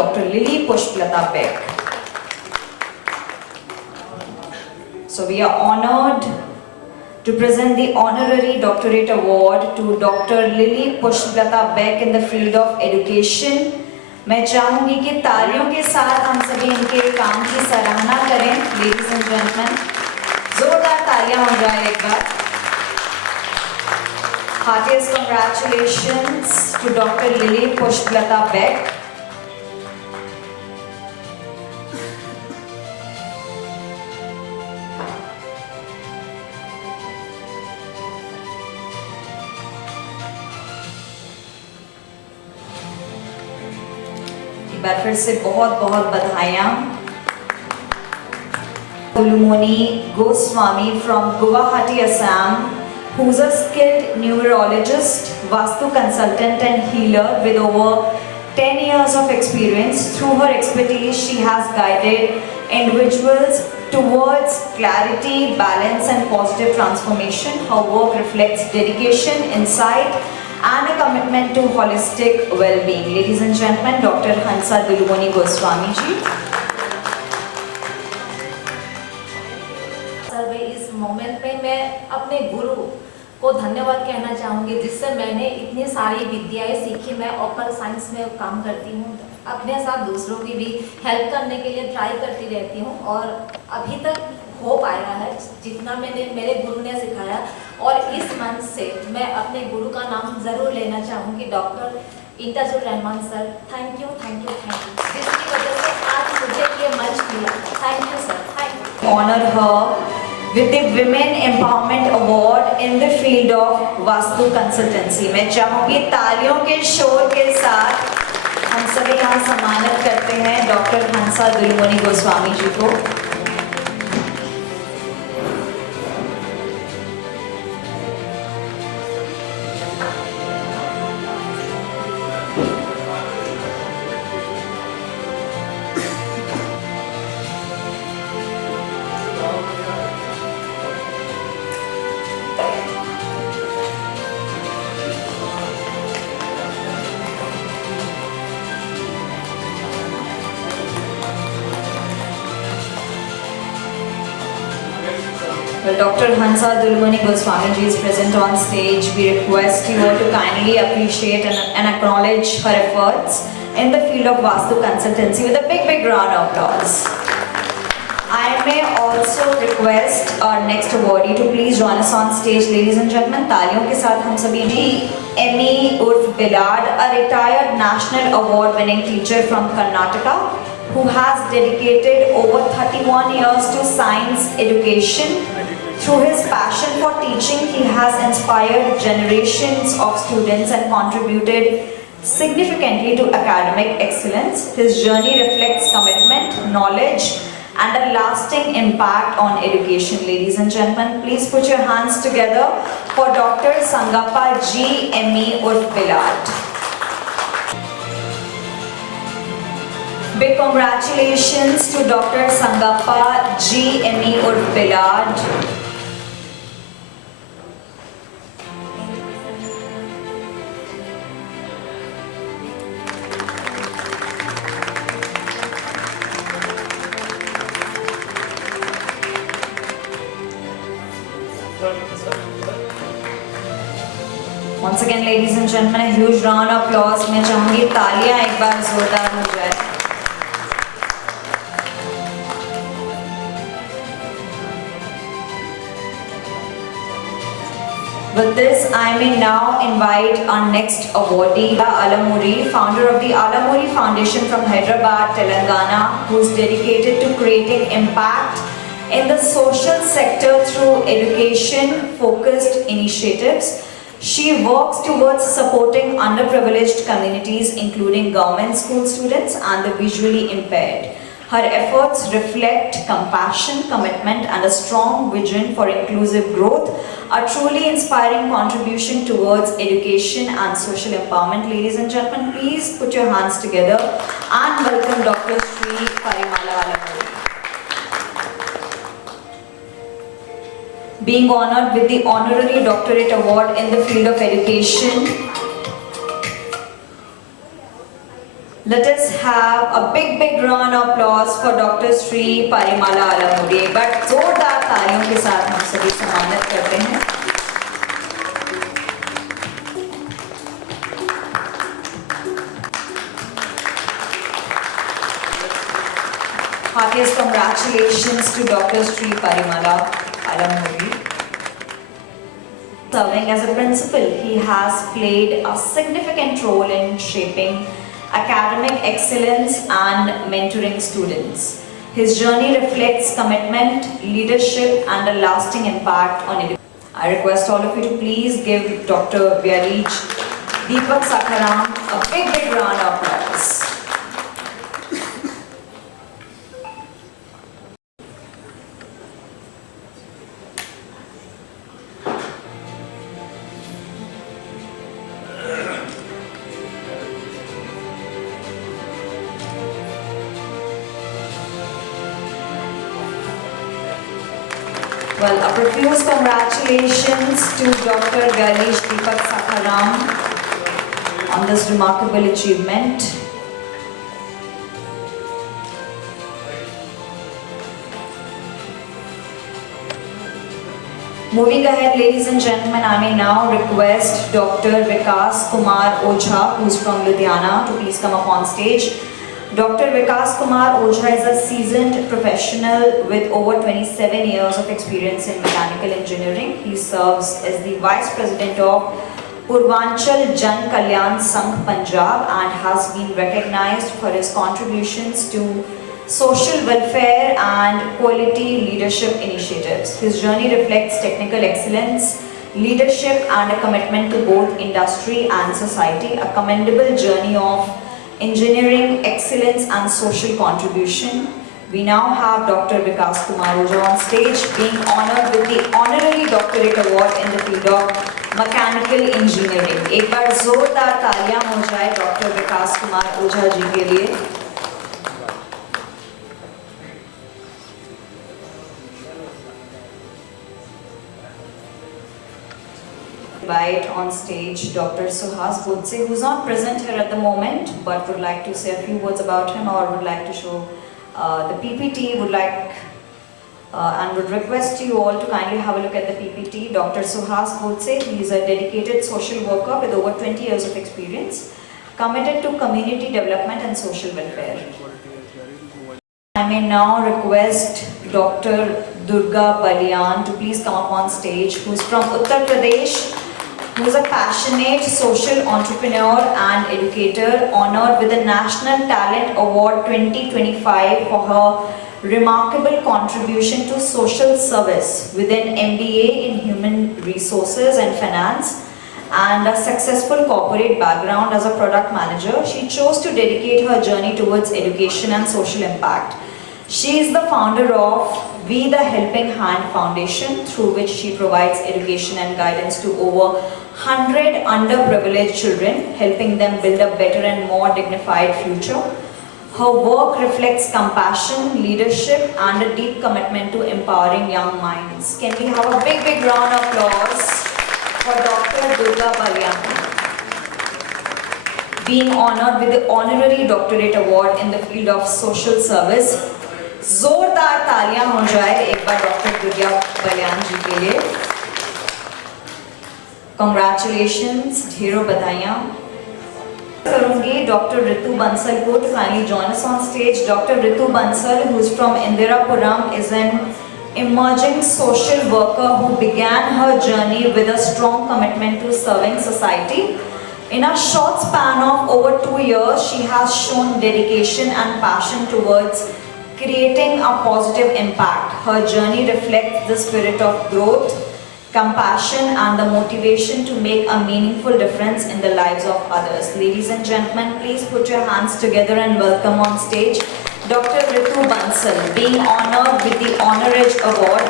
Dr. Lily Pushpalata Beck. So we are honored to present the Honorary Doctorate Award to Dr. Lily Pushpalata Beck in the field of education. मैं चाहूंगी कि तालियों के साथ हम सभी इनके काम की सराहना करें. Ladies and gentlemen, जोरदार तालियां हो जाए एक बार. Heartiest congratulations to Dr. Lily Pushpalata Beck. एक बार फिर से बहुत बहुत बधाइयाँ. Dulumoni Goswami from Guwahati, Assam, who's a skilled neurologist, Vastu consultant and healer with over 10 years of experience. Through her expertise, she has guided individuals towards clarity, balance and positive transformation. Her work reflects dedication, insight and a commitment to holistic well-being. Ladies and gentlemen, Dr. Hansa Dulumoni Goswami ji. Sir, इस moment में मैं अपने गुरु को धन्यवाद कहना चाहूँगी, जिससे मैंने इतनी सारी विद्याएं सीखी. मैं ओपन साइंस में काम करती हूँ, अपने साथ दूसरों की भी हेल्प करने के लिए ट्राई करती रहती हूँ और अभी तक हो पाया है जितना मैंने मेरे गुरु ने सिखाया. और इस मंच से मैं अपने गुरु का नाम ज़रूर लेना चाहूँगी, doctor Intazur Rahman sir. Thank you, thank you, thank you, जिसकी वजह से आज मुझे ये मंच मिला. Thank you sir, thank you. Honor her with the Women Empowerment Award in the field of Vastu Consultancy. मैं चाहूँगी तालियों के शोर के साथ हम सभी यहाँ सम्मानित करते हैं डॉक्टर हंसा दुलुमोनी गोस्वामी जी को. Well, Dr. Hansa Dulumoni Goswami ji is present on stage. We request you all to kindly appreciate and acknowledge her efforts in the field of Vastu Consultancy with a big round of applause. I may also request our next awardee to please join us on stage, ladies and gentlemen. तालियों के साथ हम सभी Emmy Urf Billard, a retired national award-winning teacher from Karnataka, who has dedicated over 31 years to science education. Through his passion for teaching, he has inspired generations of students and contributed significantly to academic excellence. His journey reflects commitment, knowledge, and a lasting impact on education. Ladies and gentlemen, please put your hands together for Dr. Sangappa G. Emmy Urf Billard. Big congratulations to Dr. Sangappa G. Emmy Urf Billard. Once again, ladies and gentlemen, a huge round of applause. मैं चाहूँगी तालियां एक बार जोरदार हो जाए. With this, I may now invite our next awardee, Alamuri, founder of the Alamuri Foundation from Hyderabad, Telangana, who is dedicated to creating impact in the social sector through education-focused initiatives. She works towards supporting underprivileged communities, including government school students and the visually impaired. Her efforts reflect compassion, commitment, and a strong vision for inclusive growth, a truly inspiring contribution towards education and social empowerment. Ladies and gentlemen, please put your hands together and welcome Dr. Sri Parimala Alamuri. Being honored with the Honorary Doctorate Award in the field of education, Let us have a big round of applause for Dr. Sri Parimala Alamuri. एक बार जोरदार तालियों के साथ हम सभी सम्मानित करते हैं. Heartiest congratulations to Dr. Sri Parimala Alamuri. Serving as a principal, he has played a significant role in shaping academic excellence and mentoring students. His journey reflects commitment, leadership, and a lasting impact on education. I request all of you to please give Dr. Vyarij Deepak Sakharam a big round of applause. Well, a profuse congratulations to Dr. Vyarij Deepak Sakharam on this remarkable achievement. Moving ahead, ladies and gentlemen, I may now request Dr. Vikas Kumar Ojha, who's from Ludhiana, to please come up on stage. Dr. Vikas Kumar Ojha is a seasoned professional with over 27 years of experience in mechanical engineering. He serves as the Vice President of Purvanchal Jan Kalyan Sangh Punjab and has been recognized for his contributions to social welfare and quality leadership initiatives. His journey reflects technical excellence, leadership and a commitment to both industry and society, a commendable journey of engineering excellence and social contribution. We now have Dr. Vikas Kumar Ojha on stage, being honored with the Honorary Doctorate Award in the field of Mechanical Engineering. एक बार जोरदार तालियां हो जाए doctor विकास कुमार ओझा जी के लिए. Invite on stage Dr. Suhas Godse, who's not present here at the moment, but would like to say a few words about him or would like to show the PPT, and would request you all to kindly have a look at the PPT. Dr. Suhas Godse, he is a dedicated social worker with over 20 years of experience, committed to community development and social welfare. I may now request Dr. Durga Balian to please come up on stage, who's from Uttar Pradesh, who is a passionate social entrepreneur and educator, honored with the National Talent Award 2025 for her remarkable contribution to social service with an MBA in Human Resources and Finance and a successful corporate background as a product manager. She chose to dedicate her journey towards education and social impact. She is the founder of We the Helping Hand Foundation, through which she provides education and guidance to over 100 underprivileged children, helping them build a better and more dignified future. Her work reflects compassion, leadership, and a deep commitment to empowering young minds. Can we have a big round of applause for Dr. Durga Balian, being honored with the Honorary Doctorate Award in the field of social service. जोरदार तालियां हो जाए एक बार doctor Durga Balyan जी के लिए. Congratulations, ढेरों बधाइयां. करूंगी डॉक्टर रितु बंसल को to kindly join us on stage. Dr. Ritu Bansal, who is from Indirapuram, is an emerging social worker who began her journey with a strong commitment to serving society. In a short span of over 2 years, she has shown dedication and passion towards creating a positive impact. Her journey reflects the spirit of growth, compassion, and the motivation to make a meaningful difference in the lives of others. Ladies and gentlemen, please put your hands together and welcome on stage Dr. Ritu Bansal, being honored with the Honorage Award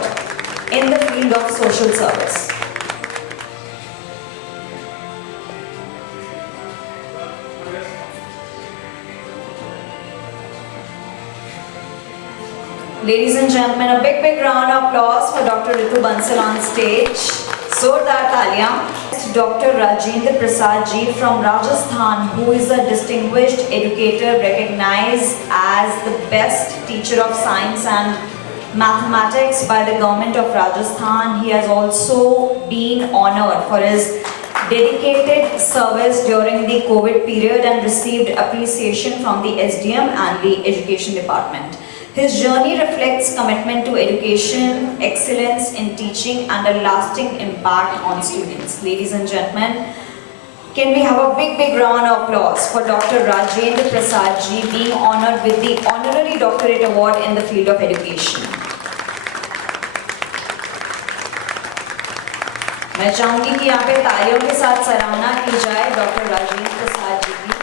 in the field of social service. Ladies and gentlemen, a big round of applause for Dr. Ritu Bansal on stage. Zordar taaliyan. Dr. Rajendra Prasad ji from Rajasthan, who is a distinguished educator recognized as the best teacher of science and mathematics by the government of Rajasthan. He has also been honored for his dedicated service during the COVID period and received appreciation from the SDM and the Education Department. His journey reflects commitment to education, excellence in teaching and a lasting impact on students. Ladies and gentlemen, can we have a big round of applause for Dr. Rajendra Prasad ji being honored with the Honorary Doctorate Award in the field of education. मैं चाहूंगी कि यहाँ पे तालियों के साथ सराहना की जाए डॉक्टर राजेंद्र प्रसाद जी की.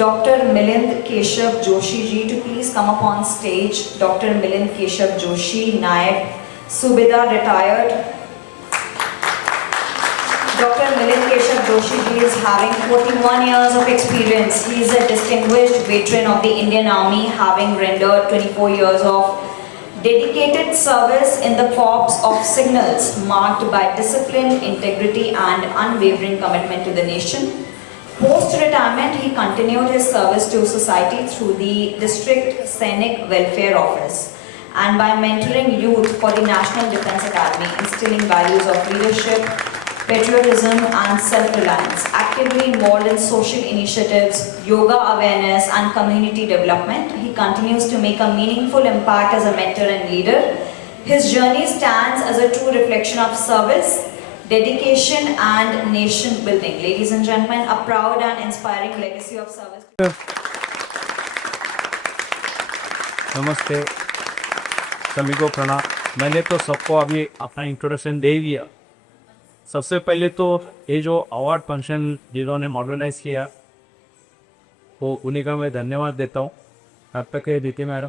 Dr. Milind Keshav Joshi ji to please come up on stage. Dr. Milind Keshav Joshi, Nayak Subedar retired. Dr. Milind Keshav Joshi ji is having 41 years of experience. He is a distinguished veteran of the Indian Army, having rendered 24 years of dedicated service in the Corps of Signals, marked by discipline, integrity and unwavering commitment to the nation. Post-retirement, he continued his service to society through the District Sainik Welfare Office and by mentoring youth for the National Defence Academy, instilling values of leadership, patriotism and self-reliance. Actively involved in social initiatives, yoga awareness and community development, he continues to make a meaningful impact as a mentor and leader. His journey stands as a true reflection of service, dedication and nation building. Ladies and gentlemen, a proud and inspiring legacy of service. नमस्ते सभी को प्रणाम. मैंने तो सबको अभी अपना introduction दे दिया. सबसे पहले तो ये जो अवार्ड फंक्शन जिन्होंने मॉडर्नाइज किया वो उन्हीं का मैं धन्यवाद देता हूँ. अब तक ये दीदी मैडम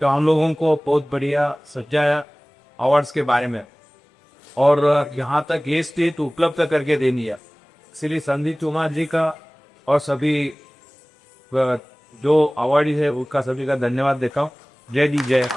तो हम लोगों को बहुत बढ़िया सजाया अवार्ड्स के बारे में और यहाँ तक ये स्टेज उपलब्ध करके देनी है. इसलिए संदीप कुमार जी का और सभी जो अवार्डी है उनका सभी का धन्यवाद देता हूँ. जय दी जय.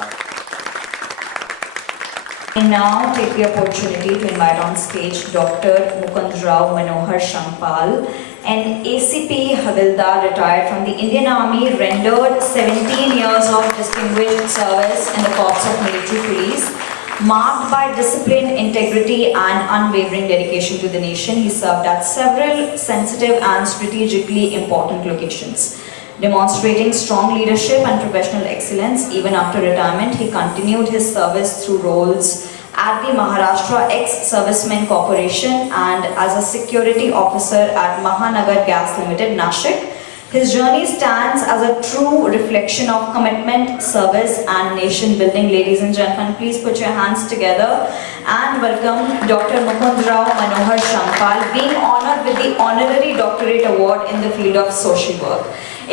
I now take the opportunity to invite on stage Dr. Mukund Rao Manohar Shankpal, an ACP Havildar retired from the Indian Army, rendered 17 years of distinguished service in the Corps of Military Police, marked by discipline, integrity and unwavering dedication to the nation. He served at several sensitive and strategically important locations. Demonstrating strong leadership and professional excellence, even after retirement, he continued his service through roles at the Maharashtra Ex-Servicemen Corporation and as a security officer at Mahanagar Gas Limited, Nashik. His journey stands as a true reflection of commitment, service and nation building. Ladies and gentlemen, please put your hands together and welcome Dr. Mukund Rao Manohar Shankpal, being honored with the Honorary Doctorate Award in the field of social work.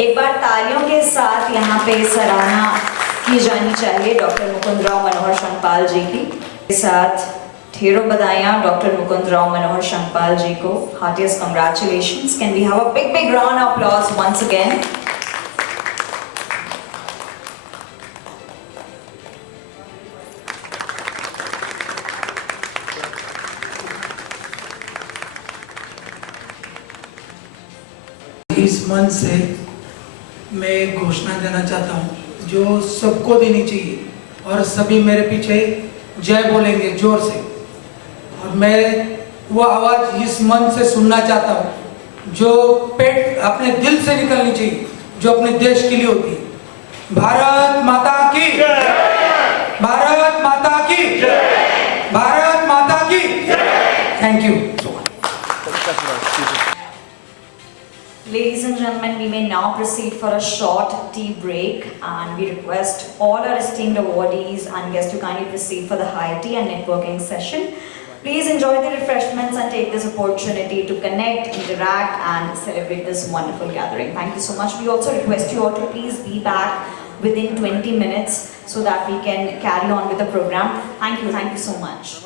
एक बार तालियों के साथ यहाँ पे सराहना की जानी चाहिए डॉक्टर मुकुंद राव मनोहर शंकपाल जी की. के साथ ढेरों बधाइयाँ डॉक्टर मुकुंद राव मनोहर शंकपाल जी को. Heartiest congratulations. Can we have a big round of applause once again? इस मंच से मैं एक घोषणा देना चाहता हूँ जो सबको देनी चाहिए और सभी मेरे पीछे जय बोलेंगे जोर से. और मैं वो आवाज़ इस मंच से सुनना चाहता हूँ जो पेट अपने दिल से निकलनी चाहिए, जो अपने देश के लिए होती है. भारत माता की जय. भारत माता की जय. भारत माता की जय. Thank you. Ladies and gentlemen, we may now proceed for a short tea break and we request all our esteemed awardees and guests to kindly proceed for the high tea and networking session. Please enjoy the refreshments and take this opportunity to connect, interact and celebrate this wonderful gathering. Thank you so much. We also request you all to please be back within 20 minutes so that we can carry on with the program. Thank you so much.